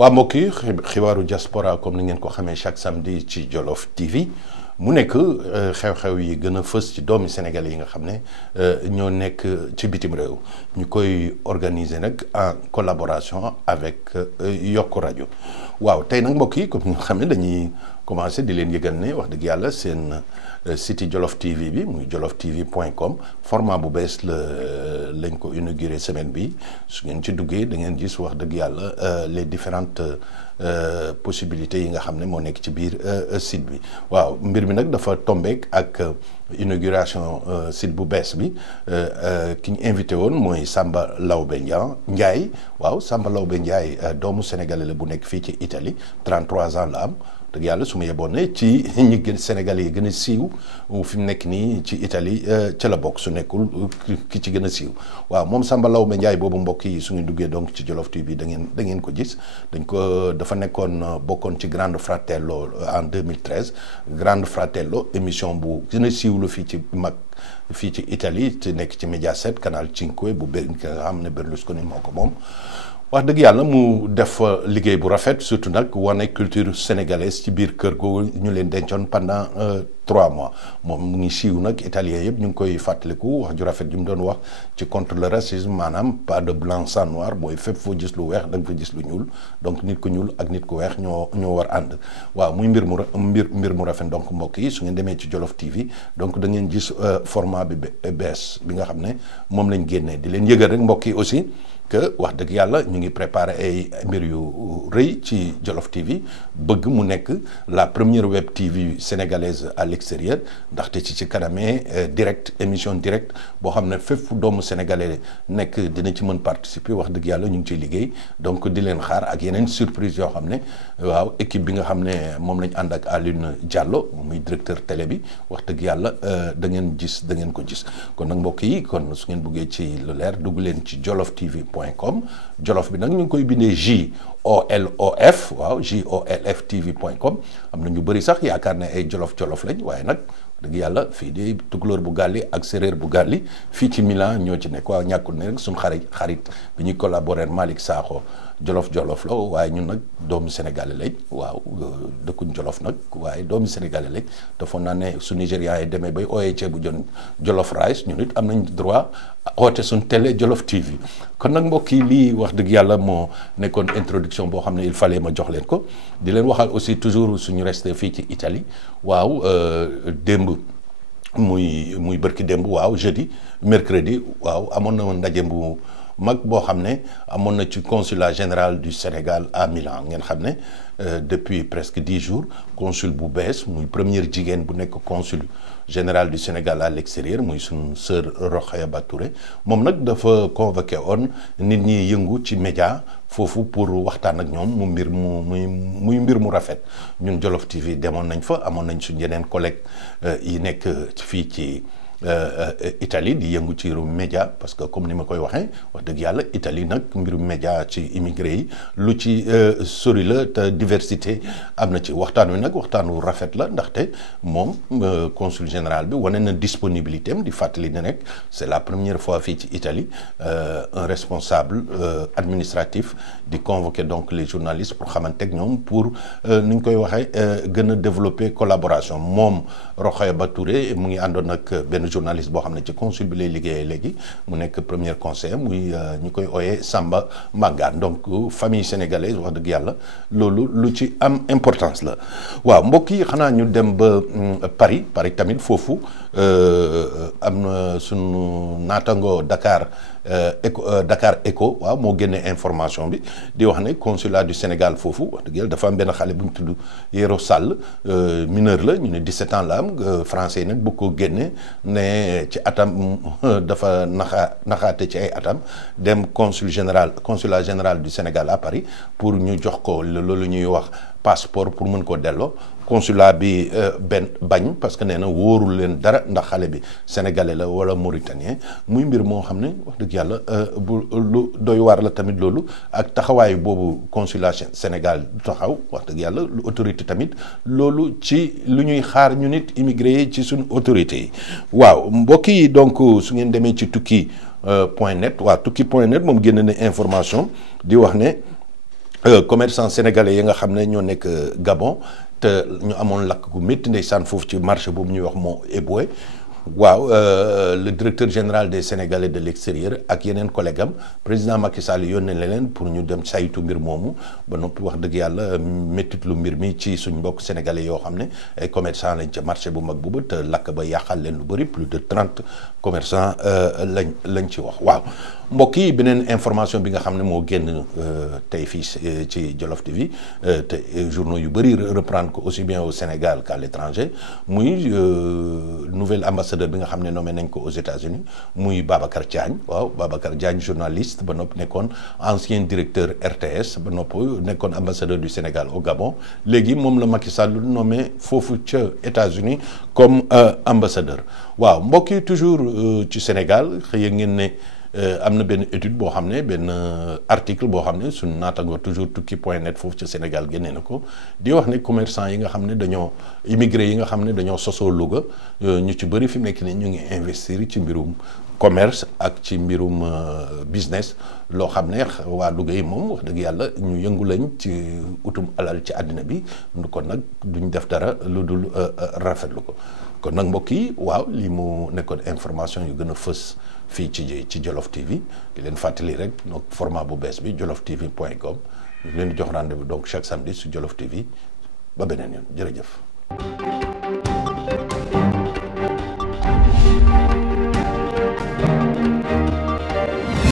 waa mbokk yi xibaaru diaspora comme ni ngeen ko xamee chaque samedi ci Jolof TV mu nekk xew-xew yi gën a fës ci doomi Sénégal yi nga xam ne ñoo nekk ci bitim réew ñu koy organiser nag en collaboration avec Yokk Rajo waaw tey nag mbokk yi comme ni nga xam ne dañuy commencé di leen yëgal ne wax dëgg yàlla seen site Jolof TV bi muy joloftv.com format bu bees lañ ko inauguré semaine bi su ngeen ci duggee da ngeen gis wax dëgg yàlla les différentes possibilités yi nga xam ne moo nekk ci biir site bi waaw mbir mi nag dafa tombeek ak inauguration site bu bees bi ki ñu invité woon mooy Samba Laobé Ndiaye waaw Samba Laobé Ndiaye doomu sénégalais la bu nekk fii ci Italie 33 ans la am dëgg yàlla su ma yeboon ne ci ñi gën sénégalais yi gën a siiw fi mu nekk nii ci Italie ca la bokk su nekkul ki ci gën a siiw waaw moom Samba Laobé Ndiaye boobu mbokk yi su ngeen duggee donc ci Jolof TV bi da ngeen ko gis dafa nekkoon bokkoon ci Grande Fratello en 2013 Grande Fratello émission bu gën a siiw la fii ci mag fii ci Italie te nekk ci Mediaset Canal 5 bu nga xam ne Berlusconi moo ko moom. wax dëgg yàlla mu def liggéey bu rafet surtout nag wane culture sénégalaise ci biir kër googu ñu leen dencoon pendant 3 mois moom mu ngi siiw nag italien yëpp ñu ngi koy fàttaliku wax ju rafet ju mu doon wax ci contre le racisme maanaam pas de blanc sans noir mooy fépp foo gis lu weex da nga fa gis lu ñuul donc nit ku ñuul ak nit ku weex ñoo war ànd waaw muy mbir mu rafet donc mbokk yi su ngeen demee ci Jolof TV donc da ngeen gis format bi bees bi nga xam ne moom lañ génnee di leen yëgal rek mbokk yi aussi que wax dëgg yàlla ñu ngi préparé ay mbir yu rëy ci Jolof TV bëgg mu nekk la première web TV sénégalaise à l'extérieur ndaxte ci kanamee direct émission direct boo xam ne fépp fu doomu sénégalais nekk dina ci mën participer wax dëgg yàlla ñu ngi ciy liggéey donc di leen xaar ak yeneen surprise yoo xam ne waaw équipe bi nga xam ne moom lañ ànd ak Alioune Diallo muy directeur télé bi wax dëgg yàlla da ngeen ko gis kon nag mbokk yi kon su ngeen buggee ci lu leer dugg leen ci Jolof TV .com Jolof bi nag ñu ngi koy bindee JOLOF waaw JOLF TV.com am na ñu bëri sax yaakaar ne ay jolof lañ waaye nag dëgg yàlla fii de tukulóor bu gàlli ak séréer bu gàlli fii ci Milan ñoo ci nekk waaw ñàkkul ne rek suñu xarit bi ñuy collaborer Malick Sakho jolof la waaye ñun nag doomu sénégalais lañ waaw dëkkuñ jolof nag waaye doomu sénégalais lañ defoon naa ne su Nigérian yi demee bay ooyee ceebu jën jolof rice ñun it am nañ droit oote suñ télé Jolof TV kon nag mbokk yi lii wax dëgg yàlla moo nekkoon introduction boo xam ne il fallait ma jox leen ko di leen waxal aussi toujours suñu resté fii ci Italie waaw démb muy bërki démb waaw jeudi mercredi waaw amoon na ndaje bu mag boo xam ne amoon na ci consulat général du Sénégal à Milan ngeen xam ne depuis presque 10 jours consul bu bees muy première jigéen bu nekk consul général du Sénégal à l'extérieur muy suñu sœur Rokhaya Touré moom nag dafa convoqué woon nit ñi yëngu ci média foofu pour waxtaan ak ñoom muy mbir mu rafet ñun Jolof TV demoon nañ fa amoon nañ suñu yeneen collègue yi nekk fii ci Italie di yëngu ci mbirum média parce que comme ni ma koy waxee wax dëgg yàlla Italie nag mbirum média ci immigré yi lu ci sori la te diversité am na ci waxtaan wi nag waxtaanu rafet la ndaxte moom consul général bi wane na disponibilité am di fàttali ne rek c'est la première fois fii ci Italie un responsable administratif di convoquer donc les journalistes pour xamante ak ñoom pour ni ñu koy waxee gën a développer collaboration moom Rokhaya Touré mu ngi àndoon ak benn journaliste boo xam ne ci consul bi lay liggéeyee léegi mu nekk premier conseiller muy ñu koy ooyee Samba Mangane donc famille sénégalaise wax dëgg yàlla loolu lu ci am importance la waaw mbokk yi xanaa ñu dem ba Paris tamit foofu am na sunu naatango Dakar Echo waaw moo génne information bi di wax ne consulat du Sénégal foofu wax dëgg yàlla dafa am benn xale bu ñu tudd Yero Sall mineur la ñu ne 17 ans la am français nag bu ko génne ne ci atam dafa naxaate ci ay atam dem consulat général du Sénégal à Paris pour ñu jox ko loolu ñuy wax passeport pour mën koo delloo consulat bi bañ parce que nee na wóorul leen dara ndax xale bi sénégalais la wala mauritanien muy mbir moo xam ne wax dëgg yàlla bu lu doy waar la tamit loolu ak taxawaayu boobu consulat Sénégal du taxaw wax dëgg yàlla lu autorité tamit loolu ci lu ñuy xaar ñu nit immigré yi ci suñu autorité yi waaw mbokk yi donc su ngeen demee ci tukki point net waaw tukki point net moom génn na information di wax ne commerçant sénégalais yi nga xam ne ñoo nekk Gabon te ñu amoon lakk gu métti ndeysaan foofu ci marché boobu ñuy wax Mont Eboué waaw le directeur général des Sénégalais de l'extérieur ak yeneen collègue am président Macky Sall yónnee leen pour ñu dem saytu mbir moomu ba noppi wax dëgg yàlla méttit lu mbir mi ci suñ mbokk sénégalais yoo xam ne ay commerçant lañ ca marché bu mag boobu te lakk ba yàqal leen lu bëri plus de 30 commerçants lañ ci wax waaw. mbokk yi beneen information bi nga xam ne moo génn tey fii ci Jolof TV te journaux yu bëri reprendre ko aussi bien au Sénégal qu'à l'étranger muy nouvel ambassadeur bi nga xam ne nommé nañ ko aux États-Unis muy Babacar Diagne waaw Babacar Diagne journaliste ba noppi nekkoon ancien directeur RTS ba noppi nekkoon ambassadeur du Sénégal au Gabon léegi moom la Macky Sall nommé foofu ca États-Unis comme ambassadeur waaw mbokk yi toujours ci Sénégal xëy ngeen ne. am na benn étude boo xam ne benn article boo xam ne suñu naataango toujours tukki.net foofu ci Sénégal génnee na ko di wax ne commerçant yi nga xam ne dañoo immigré yi nga xam ne dañoo sosoo Louga ñu ci bëri fi mu nekk nii ñu ngi investir ci mbirum commerce ak ci mbirum business loo xam ne waa Louga yi moom wax dëgg yàlla ñu yëngu lañ ci utum alal ci àddina bi kon nag duñ def dara lu dul rafetlu ko kon nag mbokk yi waaw lii mu nekkoon information yu gën a fës fii ci Jolof TV di leen fàttali rek donc format bu bees bi joloftv.com ñu leen di jox rendez-vous donc chaque samedi su Jolof TV ba beneen yoon jërëjëf.